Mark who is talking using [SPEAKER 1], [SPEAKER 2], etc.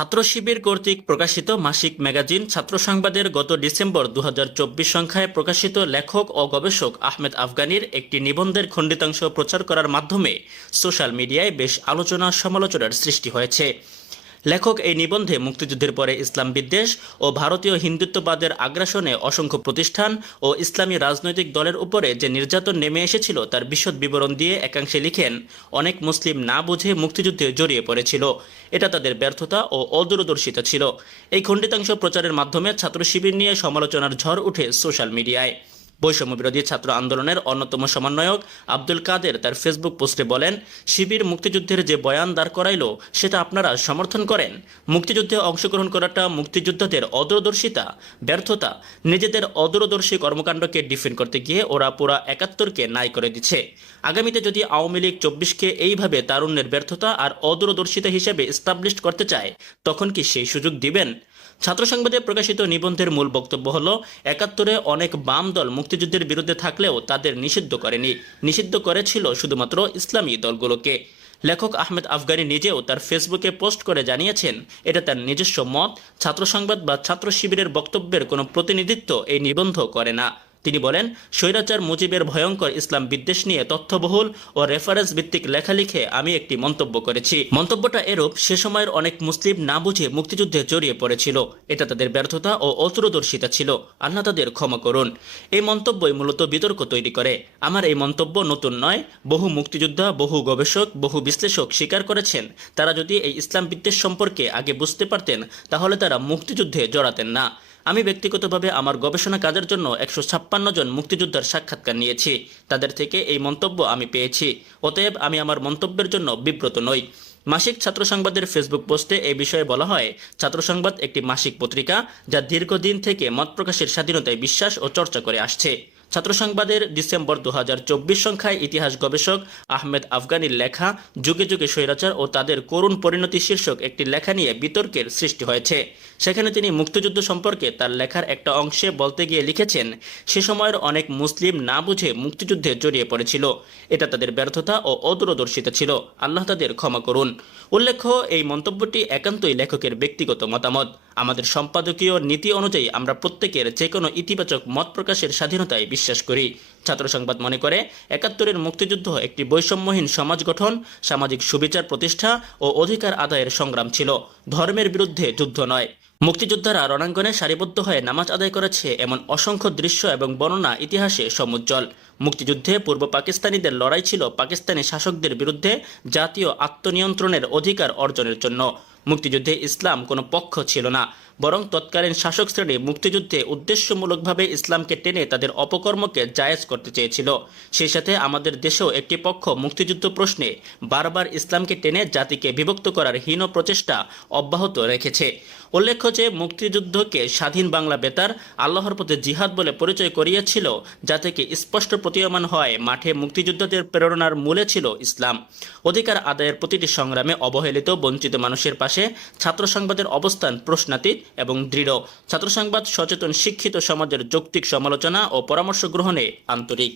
[SPEAKER 1] ছাত্র শিবির কর্তৃক প্রকাশিত মাসিক ম্যাগাজিন ছাত্র সংবাদের গত ডিসেম্বর দু হাজার চব্বিশ সংখ্যায় প্রকাশিত লেখক ও গবেষক আহমেদ আফগানির একটি নিবন্ধের খণ্ডিতাংশ প্রচার করার মাধ্যমে সোশ্যাল মিডিয়ায় বেশ আলোচনা সমালোচনার সৃষ্টি হয়েছে। লেখক এই নিবন্ধে মুক্তিযুদ্ধের পরে ইসলাম বিদ্বেষ ও ভারতীয় হিন্দুত্ববাদের আগ্রাসনে অসংখ্য প্রতিষ্ঠান ও ইসলামী রাজনৈতিক দলের উপরে যে নির্যাতন নেমে এসেছিল তার বিশদ বিবরণ দিয়ে একাংশে লিখেন, অনেক মুসলিম না বুঝে মুক্তিযুদ্ধে জড়িয়ে পড়েছিল। এটা তাদের ব্যর্থতা ও অদূরদর্শিতা ছিল। এই খণ্ডিতাংশ প্রচারের মাধ্যমে ছাত্র শিবির নিয়ে সমালোচনার ঝড় উঠে সোশ্যাল মিডিয়ায়। বৈষম্য বিরোধী ছাত্র আন্দোলনের অন্যতম সমন্বয়ক আব্দুল কাদের তার ফেসবুক পোস্টে বলেন, শিবির মুক্তিযুদ্ধের যে বয়ান দাঁড় করাইল, সেটা আপনারা সমর্থন করেন। মুক্তিযুদ্ধে অংশগ্রহণ করাটা মুক্তিযোদ্ধাদের অদূরদর্শিতা, ব্যর্থতা, নিজেদের অদূরদর্শী কর্মকাণ্ডকে ডিফেন্ড করতে গিয়ে ওরা পুরা একাত্তরকে নাই করে দিচ্ছে। আগামীতে যদি আওয়ামী লীগ চব্বিশকে এইভাবে তারুণ্যের ব্যর্থতা আর অদূরদর্শিতা হিসেবে এস্টাবলিশ করতে চায়, তখন কি সেই সুযোগ দিবেন? ছাত্র সংবাদে প্রকাশিত নিবন্ধের মূল বক্তব্য হল, একাত্তরে অনেক বাম দল মুক্তিযুদ্ধের বিরুদ্ধে থাকলেও তাদের নিষিদ্ধ করেনি। নিষিদ্ধ করেছিল শুধুমাত্র ইসলামী দলগুলোকে। লেখক আহমেদ আফগানি নিজেও তার ফেসবুকে পোস্ট করে জানিয়েছেন, এটা তার নিজস্ব মত, ছাত্র সংবাদ বা ছাত্র শিবিরের বক্তব্যের কোনো প্রতিনিধিত্ব এই নিবন্ধ করে না। তিনি বলেন, স্বৈরাচার মুজিবের ভয়ঙ্কর ইসলাম বিদ্বেষ নিয়ে তথ্যবহুল ও রেফারেন্স ভিত্তিক লেখা লিখে আমি একটি মন্তব্য করেছি। মন্তব্যটা এরূপ, সে সময়ের অনেক মুসলিম না বুঝে মুক্তিযুদ্ধে জড়িয়ে পড়েছিল। এটা তাদের ব্যর্থতা ও অতুরদর্শিতা ছিল। আল্লাহ তাদের ক্ষমা করুন। এই মন্তব্যই মূলত বিতর্ক তৈরি করে। আমার এই মন্তব্য নতুন নয়। বহু মুক্তিযোদ্ধা, বহু গবেষক, বহু বিশ্লেষক স্বীকার করেছেন, তারা যদি এই ইসলাম বিদ্বেষ সম্পর্কে আগে বুঝতে পারতেন, তাহলে তারা মুক্তিযুদ্ধে জড়াতেন না। আমি ব্যক্তিগতভাবে আমার গবেষণা কাজের জন্য একশো ছাপ্পান্ন জন মুক্তিযোদ্ধার সাক্ষাৎকার নিয়েছি। তাদের থেকে এই মন্তব্য আমি পেয়েছি। অতএব আমি আমার মন্তব্যের জন্য বিব্রত নই। মাসিক ছাত্র সংবাদের ফেসবুক পোস্টে এই বিষয়ে বলা হয় ছাত্র সংবাদ একটি মাসিক পত্রিকা যা দীর্ঘদিন থেকে মত প্রকাশের স্বাধীনতায় বিশ্বাস ও চর্চা করে আসছে। ছাত্র সংবাদের ডিসেম্বর দু হাজার চব্বিশ সংখ্যায় ইতিহাস গবেষক আহমেদ আফগানির লেখা যুগে যুগে স্বৈরাচার ও তাদের করুণ পরিণতি শীর্ষক একটি লেখা নিয়ে বিতর্কের সৃষ্টি হয়েছে। সেখানে তিনি মুক্তিযুদ্ধ সম্পর্কে তার লেখার একটা অংশে বলতে গিয়ে লিখেছেন, সে সময়ের অনেক মুসলিম না বুঝে মুক্তিযুদ্ধে জড়িয়ে পড়েছিল। এটা তাদের ব্যর্থতা ও অদূরদর্শিতা ছিল। আল্লাহ তাদের ক্ষমা করুন। উল্লেখ্য, এই মন্তব্যটি একান্তই লেখকের ব্যক্তিগত মতামত। আমাদের সম্পাদকীয় নীতি অনুযায়ী আমরা প্রত্যেকের যে কোনো ইতিবাচক মত প্রকাশের স্বাধীনতায় বিশ্বাস করি। ছাত্র সংবাদ মনে করে, একাত্তরের মুক্তিযুদ্ধ একটি বৈষম্যহীন সমাজ গঠন, সামাজিক সুবিচার প্রতিষ্ঠা ও অধিকার আদায়ের সংগ্রাম ছিল। ধর্মের বিরুদ্ধে যুদ্ধ নয়। মুক্তিযোদ্ধারা রণাঙ্গনে সারিবদ্ধ হয়ে নামাজ আদায় করেছে এমন অসংখ্য দৃশ্য এবং বর্ণনা ইতিহাসে সমুজ্জ্বল। মুক্তিযুদ্ধে পূর্ব পাকিস্তানিদের লড়াই ছিল পাকিস্তানি শাসকদের বিরুদ্ধে জাতীয় আত্মনিয়ন্ত্রণের অধিকার অর্জনের জন্য। মুক্তিযুদ্ধে ইসলাম কোনো পক্ষ ছিল না। বরং তৎকালীন শাসক শ্রেণি মুক্তিযুদ্ধে উদ্দেশ্যমূলকভাবে ইসলামকে টেনে তাদের অপকর্মকে জায়েজ করতে চেয়েছিল। সেই সাথে আমাদের দেশেও একটি পক্ষ মুক্তিযুদ্ধ প্রশ্নে বারবার ইসলামকে টেনে জাতিকে বিভক্ত করার হীন প্রচেষ্টা অব্যাহত রেখেছে। উল্লেখ্য যে, মুক্তিযুদ্ধকে স্বাধীন বাংলা বেতার আল্লাহর পথে জিহাদ বলে পরিচয় করিয়েছিল, যা থেকে স্পষ্ট প্রতীয়মান হয় মাঠে মুক্তিযোদ্ধাদের প্রেরণার মূলে ছিল ইসলাম। অধিকার আদায়ের প্রতিটি সংগ্রামে অবহেলিত, বঞ্চিত মানুষের পাশে ছাত্র সংবাদের অবস্থান প্রশ্নাতীত এবং দৃঢ়। ছাত্র সংবাদ সচেতন শিক্ষিত সমাজের যৌক্তিক সমালোচনা ও পরামর্শ গ্রহণে আন্তরিক।